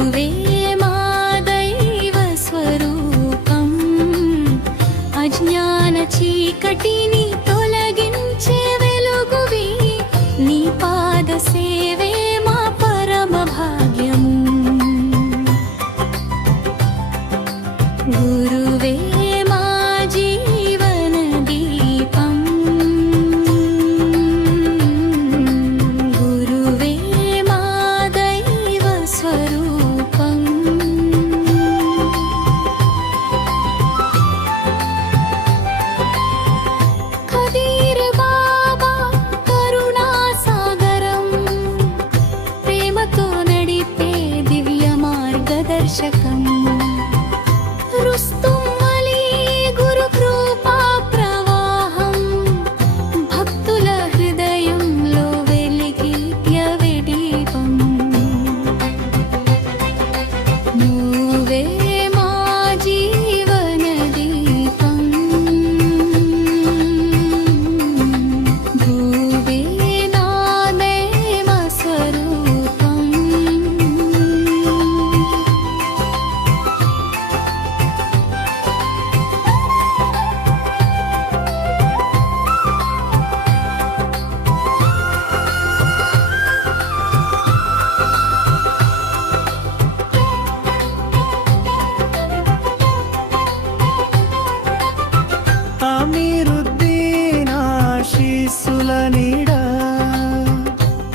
గురువే మా దైవ స్వరూపం, అజ్ఞాన చీకటిని తొలగించే వెలుగువి, నీ పాద సేవే మా పరమ భాగ్యము. గురువే మా జీవన దీపం, గురువే మా దైవ స్వరూపం. ఖదీర్ బాబా కరుణా సాగరం, ప్రేమతో నడిపే దివ్య మార్గదర్శకం. రుస్తుం అలీ గురు కృపా ప్రవాహం, భక్తుల హృదయంలో వెలిగే దివ్యదీపం. నువ్వే మా జీవన దీపం, నువ్వే నా దైవ స్వరూపం. అమీరుద్దీన్ ఆశీస్సుల నీడ,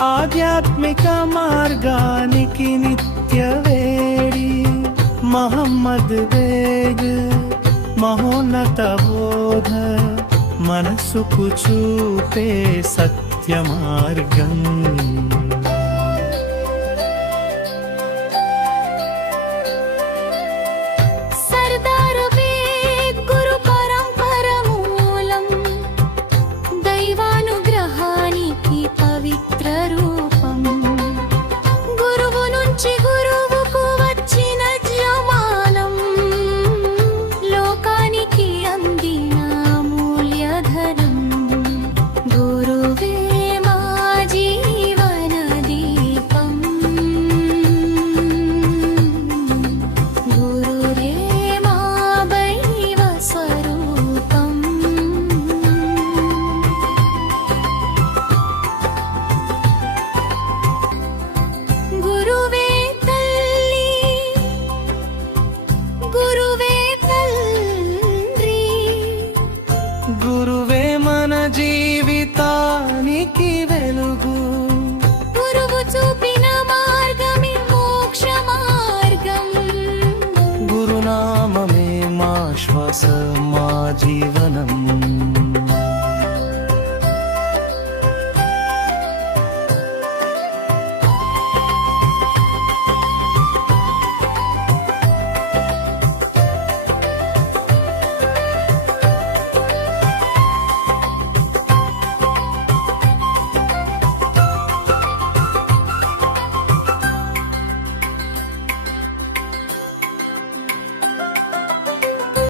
ఆధ్యాత్మిక మార్గానికి నిత్య వేడి. మహమ్మద్ బేగ్ మహోన్నత బోధ, మనసుకు చూపే సత్య మార్గం. సర్దార్ బేగ్ గురు పరంపర మూలం, దైవానుగ్రహానికి పవిత్ర రూపం. గురువు నుంచి గురువుకు వచ్చిన జ్ఞానం, లోకానికి అందిన మూల్యధనం. గురువే మా జీవన దీపం, గురువే మా దైవ స్వరూపం. గురువే తల్లి, గురువే తండ్రి, గురువే మన జీవితానికి వెలుగు. గురువు చూపిన మార్గమే మోక్ష మార్గం. గురునామమే మా శ్వాస, మా జీవ